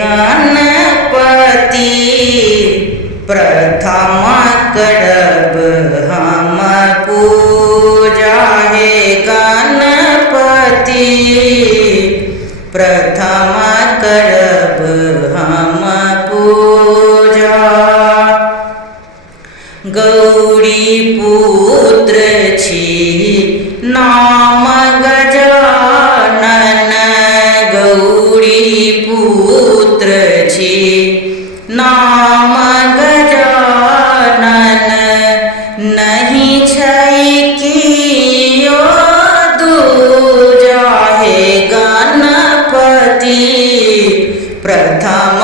गणपति प्रथम करब हम पूजा हे गणपति प्रथम करब हम पूजा। गौरी पुत्र छी नाम गजानन गौरी पुत्र छी नाम गजानन नहीं छै कियो दूजा हे गणपति प्रथम